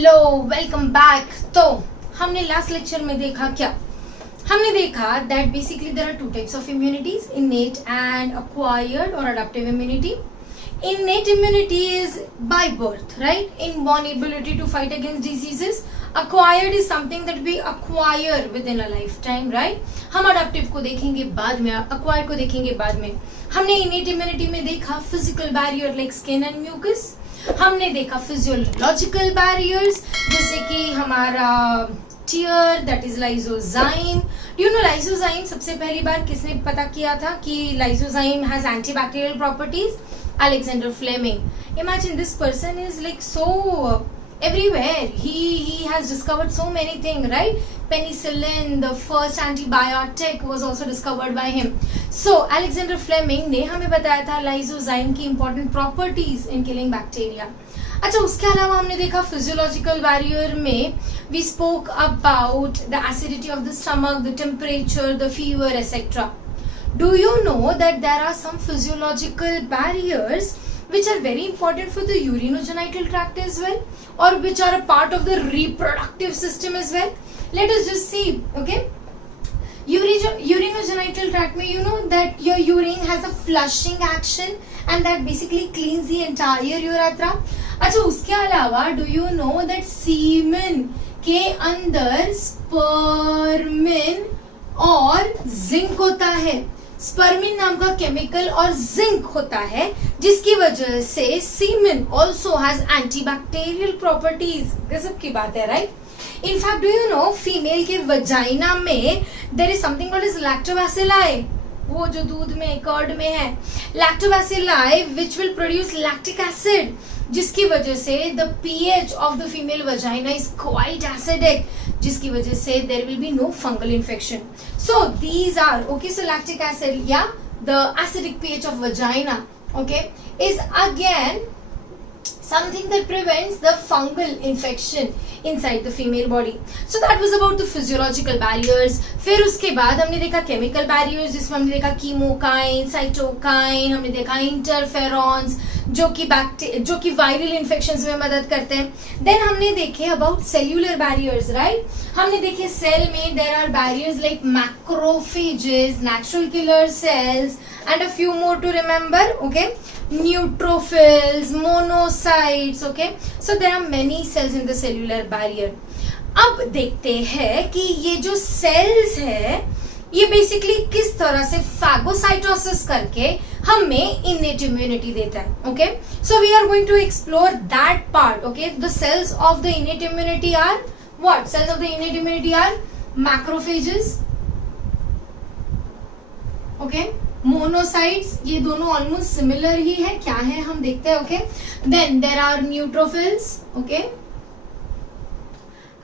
Hello welcome back. तो हमने last lecture में देखा क्या? हमने देखा that basically there are two types of immunities, innate and acquired or adaptive immunity. Innate immunity is by birth, right? Inborn ability to fight against diseases. Acquired is something that we acquire within a lifetime, right? हम adaptive को देखेंगे बाद में, acquired को देखेंगे बाद में। हमने innate immunity में देखा physical barrier like skin and mucus. हमने देखा फिजियोलॉजिकल बैरियर्स जैसे कि हमारा tear that is lysozyme. Do you know lysozyme सबसे पहली बार किसने पता किया था कि lysozyme has antibacterial properties? Alexander Fleming. Imagine this person is like so everywhere. He has discovered so many things, right? Penicillin, the first antibiotic, was also discovered by him. So Alexander Fleming ने हमें बताया था lysozyme की important properties in killing bacteria. अच्छा, उसके अलावा हमने देखा फिजियोलॉजिकल बैरियर में we spoke about the acidity of the stomach, the temperature, the fever, etc. Do you know that there are some physiological barriers which are very important for the urinogenital tract as well, or which are a part of the reproductive system as well? Let us just see, okay? Urinogenital tract में you know that your urine has a flushing action and that basically cleans the entire urethra. अच्छा, उसके अलावा do you know that semen के अंदर spermine और zinc होता है? Spermine नाम का केमिकल और जिंक होता है जिसकी वजह से semen also has antibacterial properties. गजब की बात है, right? In fact do you know female के वजाइना में there is something called as lactobacilli, वो जो दूध में कर्ड में है, lactobacilli which will produce lactic acid, जिसकी वजह से the pH of the female vagina is quite acidic, जिसकी वजह से there will be no fungal infection. So these are okay. So lactic acid या the acidic pH of vagina okay is again something that prevents the fungal infection inside the female body. So that was about the physiological barriers. फिर उसके बाद हमने देखा chemical barriers जिसमें हमने देखा chemokine, cytokine, हमने देखा interferons जो कि वायरल इन्फेक्शंस में मदद करते हैं. देन हमने देखे अबाउट सेल्यूलर बैरियर्स, राइट? हमने देखे सेल में there are barriers like macrophages, natural killer cells and a few more to remember, okay? Neutrophils, monocytes, okay? So there are many cells in the cellular barrier. अब देखते हैं कि ये जो sales है ये बेसिकली किस तरह से फैगोसाइटोसिस करके हमें इनेट इम्यूनिटी देता है. Okay, so we are going to explore that part. Okay, the cells of the innate immunity are what? Cells of the innate immunity are macrophages, okay, monocytes. ये दोनों ऑलमोस्ट सिमिलर ही है. क्या है हम देखते हैं. Okay, then there are neutrophils, okay,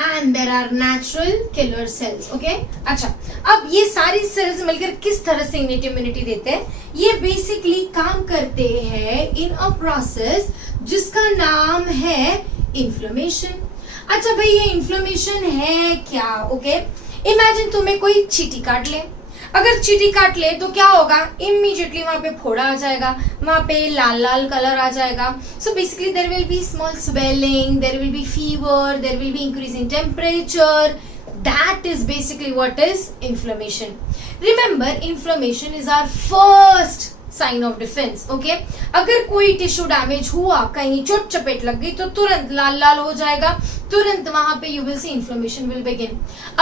and there are natural killer cells. Okay, अच्छा, अब ये सारी सेल्स मिलकर किस तरह से इनेट इम्यूनिटी देते हैं? ये बेसिकली काम करते हैं इन अ प्रोसेस जिसका नाम है इन्फ्लेमेशन. अच्छा भाई, ये इन्फ्लेमेशन है क्या? ओके, इमेजिन तुम्हें कोई चींटी काट ले. अगर चींटी काट ले तो क्या होगा? इमीडिएटली वहां पे फोड़ा आ जाएगा, वहां पे लाल लाल कलर आ जाएगा. So basically there will be small swelling, there will be fever, there will be increase in temperature. That is basically what is inflammation. Remember, inflammation is our first sign of defense. Okay? अगर कोई tissue damage हुआ, कहीं चोट चपेट लग गई तो तुरंत लाल लाल हो जाएगा, तुरंत वहां पे you will see inflammation will begin.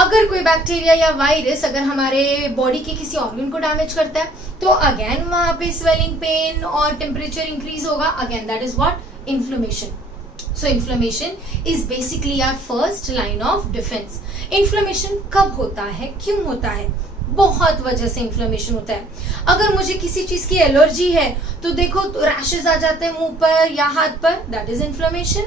अगर कोई बैक्टीरिया या वायरस अगर हमारे बॉडी के किसी ऑर्गन को डैमेज करता है तो अगेन वहां पे स्वेलिंग, पेन और टेम्परेचर इंक्रीज होगा. Again that is what? Inflammation. So inflammation is basically our first line of defense. Inflammation कब होता है, क्यों होता है? बहुत वजह से इन्फ्लेमेशन होता है. अगर मुझे किसी चीज की एलर्जी है तो देखो तो रैशेस आ जाते हैं मुंह पर या हाथ पर, दैट इज इन्फ्लेमेशन.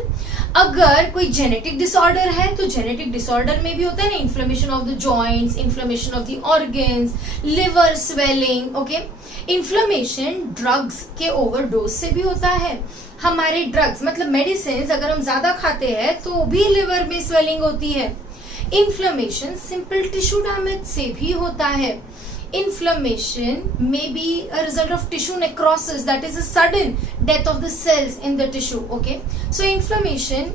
अगर कोई जेनेटिक डिसऑर्डर है तो जेनेटिक डिसऑर्डर में भी होता है ना inflammation of the joints, inflammation of the organs, liver swelling. Okay, inflammation drugs के ओवरडोज से भी होता है. हमारे ड्रग्स मतलब मेडिसिन अगर हम ज्यादा खाते हैं तो भी लिवर में स्वेलिंग होती है. इन्फ्लेमेशन सिंपल टिश्यू डैमेज से भी होता है. Inflammation may be a result of tissue necrosis, that is a sudden death of the cells in the tissue. Okay, so inflammation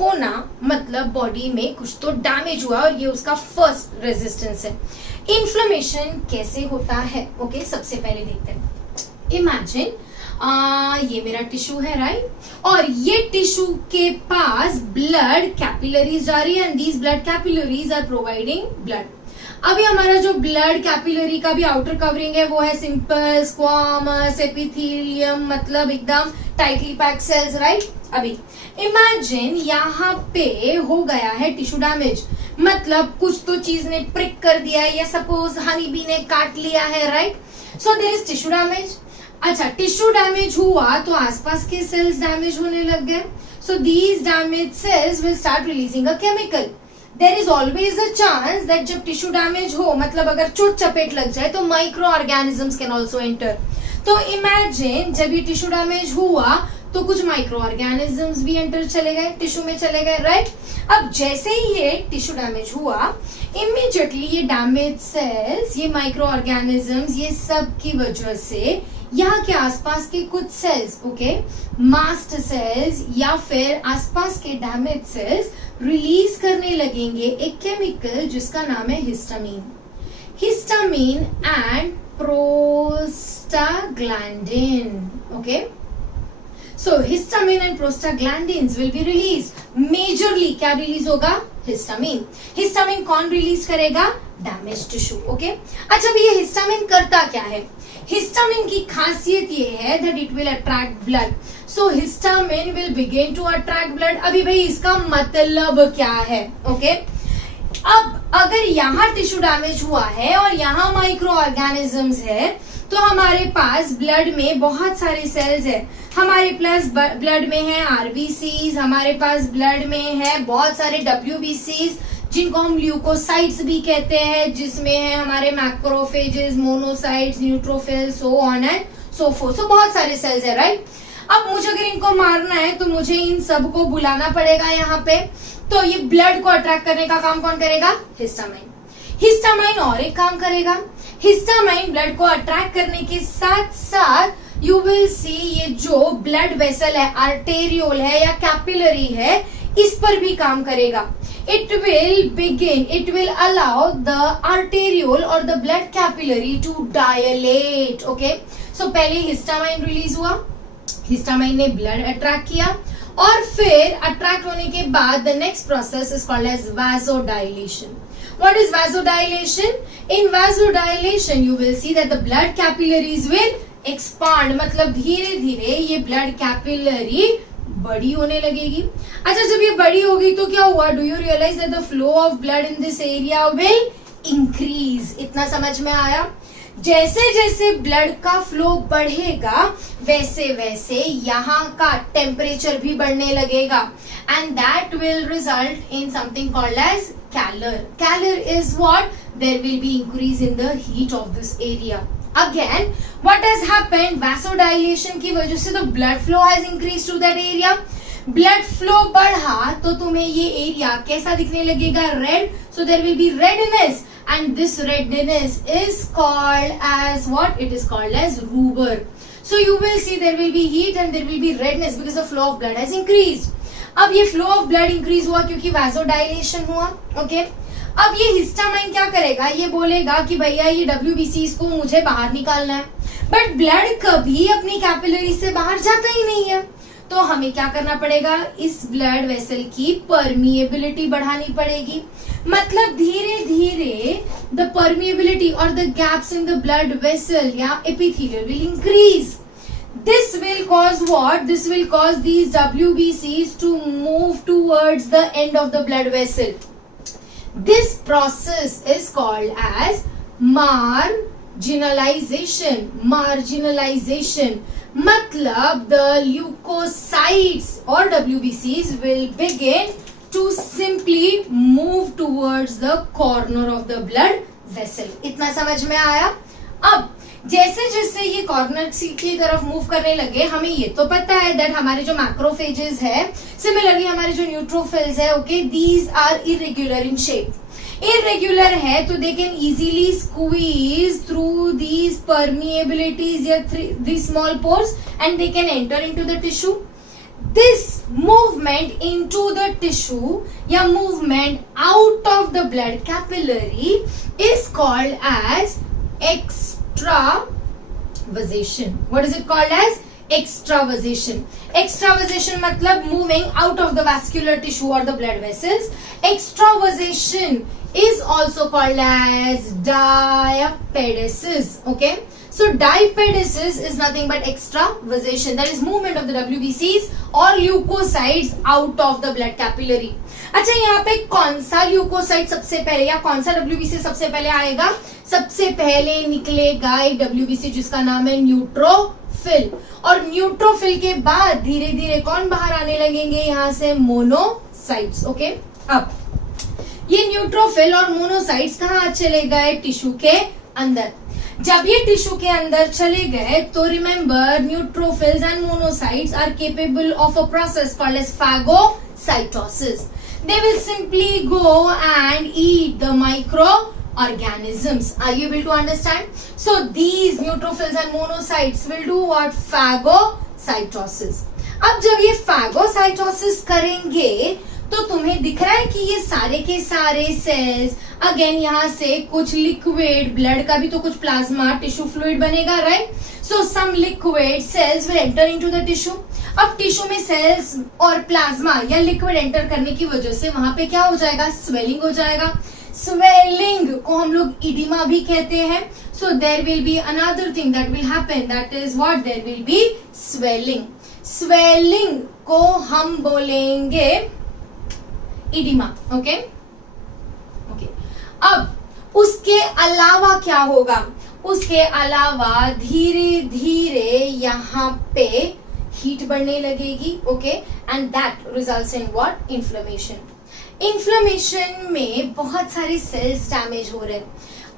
होना मतलब बॉडी में कुछ तो डैमेज हुआ और ये उसका फर्स्ट रेजिस्टेंस है। इन्फ्लेमेशन कैसे होता है, ओके सबसे पहले देखते हैं। इमेजिन ये मेरा टिश्यू है राइट, और ये टिश्यू के पास ब्लड कैपिलरीज जा रही है and these blood capillaries are providing blood. अभी हमारा जो ब्लड कैपिलरी का भी आउटर कवरिंग है वो है सिंपल स्क्वामस एपिथेलियम, मतलब एकदम टाइटली पैक्ड सेल्स राइट। अभी इमेजिन यहाँ पे हो गया है टिश्यू डैमेज, मतलब कुछ तो चीज ने प्रिक कर दिया है या सपोज हनी बी ने काट लिया है right, so there is tissue damage. अच्छा टिश्यू डैमेज हुआ तो आसपास के सेल्स डैमेज होने लग गए, so these damage cells will start releasing a chemical. There is always a chance that जब टिश्यू डैमेज हो, मतलब अगर चोट चपेट लग जाए तो microorganisms can also enter. तो इमेजिन जब ये टिश्यू डैमेज हुआ तो कुछ माइक्रो ऑर्गेनिजम्स भी एंटर चले गए, टिश्यू में चले गए राइट। अब जैसे ही ये टिश्यू डैमेज हुआ इमीडिएटली ये डैमेज सेल्स, ये माइक्रो ऑर्गेनिजम्स, ये सब की वजह से यहाँ के आसपास के कुछ सेल्स, ओके मास्ट सेल्स या फिर आसपास के डैमेज सेल्स रिलीज करने लगेंगे एक केमिकल जिसका नाम है histamine. Histamine and prostaglandin, okay so histamine and prostaglandins will be release. Majorly क्या रिलीज होगा, हिस्टामिन। हिस्टामिन कौन रिलीज करेगा, डैमेज टिश्यू, ओके। अच्छा ये हिस्टामिन करता क्या है, हिस्टामिन की खासियत ये है that it will attract blood, so histamine will begin to attract blood. अभी भाई इसका मतलब क्या है, ओके अब अगर यहाँ टिश्यू डैमेज हुआ है और यहाँ माइक्रो ऑर्गेनिजम्स है तो हमारे पास ब्लड में बहुत सारे सेल्स है, हमारे पास ब्लड में है आरबीसीज, हमारे पास ब्लड में है बहुत सारे डब्ल्यूबीसीज जिनको हम ल्यूकोसाइट्स भी कहते हैं, जिसमें है हमारे macrophages, monocytes, neutrophils, so on and so forth. So बहुत सारे सेल्स है राइट। अब मुझे अगर इनको मारना है तो मुझे इन सबको बुलाना पड़ेगा यहाँ पे, तो ये ब्लड को अट्रैक्ट करने का काम कौन करेगा, हिस्टामाइन। हिस्टामाइन और एक काम करेगा, हिस्टामाइन ब्लड को अट्रैक्ट करने के साथ साथ यू विल सी ये जो ब्लड वेसल है, आर्टेरियोल है या कैपिलरी है, इस पर भी काम करेगा। It will allow the arteriole or the blood capillary to dilate, okay? So पहले हिस्टामाइन रिलीज हुआ, हिस्टामाइन ने ब्लड अट्रैक्ट किया और फिर अट्रैक्ट होने के बाद the next process is called as vasodilation. What is vasodilation? In vasodilation you will see that the blood capillaries will expand, मतलब धीरे धीरे ये blood capillary बड़ी होने लगेगी। अच्छा जब ये बड़ी होगी तो क्या हुआ, do you realise that the flow of blood in this area will increase. इतना समझ में आया, जैसे जैसे ब्लड का फ्लो बढ़ेगा वैसे वैसे यहाँ का टेम्परेचर भी बढ़ने लगेगा and that will result in something called as calor. Calor is what, there will be increase in the heat of this area. Again, what has happened? Vasodilation की वजह से तो blood flow has increased to that area. Blood flow बढ़ा तो तुम्हें ये area कैसा दिखने लगेगा, red. So there will be redness, and this redness is called as what? It is called as rubor. So you will see there will be heat and there will be redness because the flow of blood has increased. अब ये flow of blood increase हुआ क्योंकि vasodilation हुआ, okay? अब ये histamine क्या करेगा, ये बोलेगा कि भैया ये डब्ल्यूबीसीज को मुझे बाहर निकालना है, बट ब्लड कभी अपनी कैपिलरी से बाहर जाता ही नहीं है, तो हमें क्या करना पड़ेगा, इस ब्लड वेसल की परमिएबिलिटी बढ़ानी पड़ेगी। मतलब धीरे धीरे द परमिएबिलिटी और the gaps in the blood vessel या epithelial will increase. This will cause what? This will cause these WBCs to move towards the end of the blood vessel. This process is called as marginalization. Marginalization मतलब the leukocytes or WBCs will begin to simply move towards the corner of the blood vessel. इतना समझ में आया। अब जैसे जैसे ये corner की तरफ मूव करने लगे, हमें ये तो पता है दैट हमारे जो मैक्रोफेजेस है, सिमिलरली हमारे जो न्यूट्रोफिल्स है, okay, these are irregular in shape. Irregular है तो they can easily squeeze through these permeabilities या these small pores and they can enter into the tissue. this movement into the tissue या movement out of the blood capillary is called as extravasation. What is it called as? Extravasation. Extravasation मतलब moving out of the vascular tissue or the blood vessels. Extravasation is also called as diapedesis. Okay, so diapedesis is nothing but extravasation, that is movement of the WBCs or leukocytes out of the blood capillary. अच्छा, यहाँ पे कौन सा leucocyte सबसे पहले या कौन सा WBC सबसे पहले आएगा? सबसे पहले निकलेगा एक WBC जिसका नाम है न्यूट्रोफिल, और न्यूट्रोफिल के बाद धीरे धीरे कौन बाहर आने लगेंगे? यहाँ से मोनोसाइट्स. ओके, अब ये न्यूट्रोफिल और मोनोसाइट्स कहाँ चले गए? टिश्यू के अंदर. जब ये टिश्यू के अंदर चले गए तो remember neutrophils and monocytes are capable of a process called as phagocytosis. They will simply go and eat the microorganisms. Are you able to understand? So these neutrophils and monocytes will do what? Phagocytosis. अब जब ये phagocytosis करेंगे तो तुम्हें दिख रहा है कि ये सारे के सारे सेल्स अगेन यहाँ से कुछ लिक्विड, ब्लड का भी तो कुछ प्लाज्मा टिश्यू फ्लूइड बनेगा, right? So some liquid cells will enter into the tissue. अब टिश्यू में सेल्स और प्लाज्मा या लिक्विड एंटर करने की वजह से वहां पे क्या हो जाएगा? स्वेलिंग हो जाएगा. स्वेलिंग को हम लोग इडिमा भी कहते हैं. So there will be another thing that will happen, that is what? There will be swelling. Swelling को हम बोलेंगे इडिमा. ओके ओके, अब उसके अलावा क्या होगा? उसके अलावा धीरे धीरे यहाँ पे हीट बढ़ने लगेगी. Okay, and that results in what? Inflammation. Inflammation में बहुत सारे सेल्स डैमेज हो रहे हैं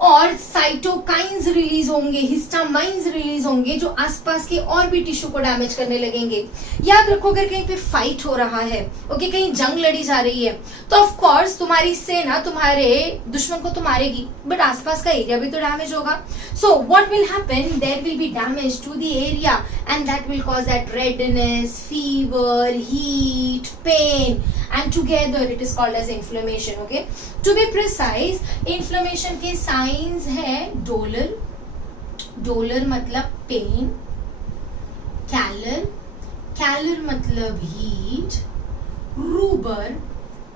और साइटोकाइंस रिलीज होंगे, हिस्टामाइंस रिलीज होंगे जो आसपास के और भी टिश्यू को डैमेज करने लगेंगे. याद रखो, अगर कहीं पे फाइट हो रहा है, ओके, कहीं जंग लड़ी जा रही है, तो ऑफ कोर्स तुम्हारी सेना तुम्हारे दुश्मन को तो मारेगी, बट आसपास का एरिया भी तो डैमेज होगा. So what will happen? There will be damage to the area and that will cause that redness, fever, heat, pain, and together it is called as inflammation. Okay, to be precise, inflammation के signs है dolor. Dolor मतलब pain. Calor. Calor मतलब heat. Rubor.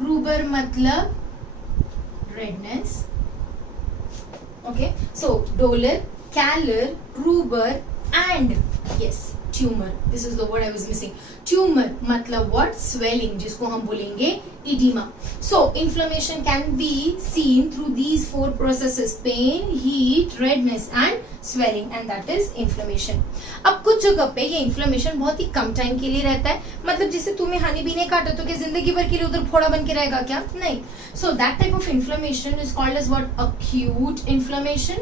Rubor मतलब redness. Okay, so dolor, calor, rubor and yes tumour. This is the word I was missing. Tumour मतलब what? Swelling, जिसको हम बोलेंगे oedema. So inflammation can be seen through these 4 processes: pain, heat, redness and swelling, and that is inflammation. अब कुछ जगह पे ये inflammation बहुत ही कम टाइम के लिए रहता है. मतलब जैसे तुम्हें हनी बी ने काटा तो क्या जिंदगी भर के लिए उधर फोड़ा बन के रहेगा क्या? नहीं. So that type of inflammation is called as what? Acute inflammation.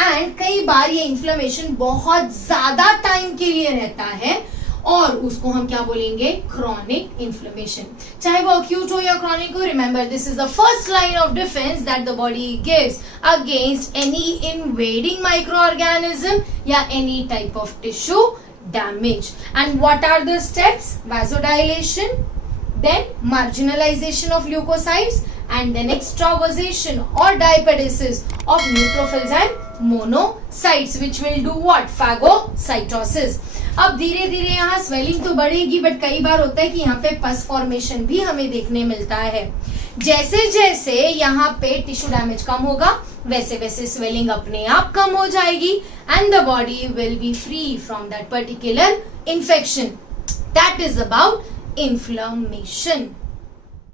And कई बार ये इन्फ्लेमेशन बहुत ज्यादा टाइम के लिए रहता है और उसको हम क्या बोलेंगे? Chronic inflammation. चाहे वो अक्यूट हो या क्रॉनिक हो, remember this is the first line of defence that the body gives against any invading microorganism या any type of tissue damage. And what are the steps? vasodilation, then marginalization of leukocytes, and then extravasation or diapedesis of neutrophils and monocytes, which will do what? Phagocytosis. अब धीरे धीरे यहाँ swelling तो बढ़ेगी, but कई बार होता है कि यहाँ पे पस फॉर्मेशन भी हमें देखने मिलता है. जैसे जैसे यहाँ पे टिश्यू डैमेज कम होगा वैसे वैसे स्वेलिंग अपने आप कम हो जाएगी and the body will be free from that particular infection. That is about inflammation.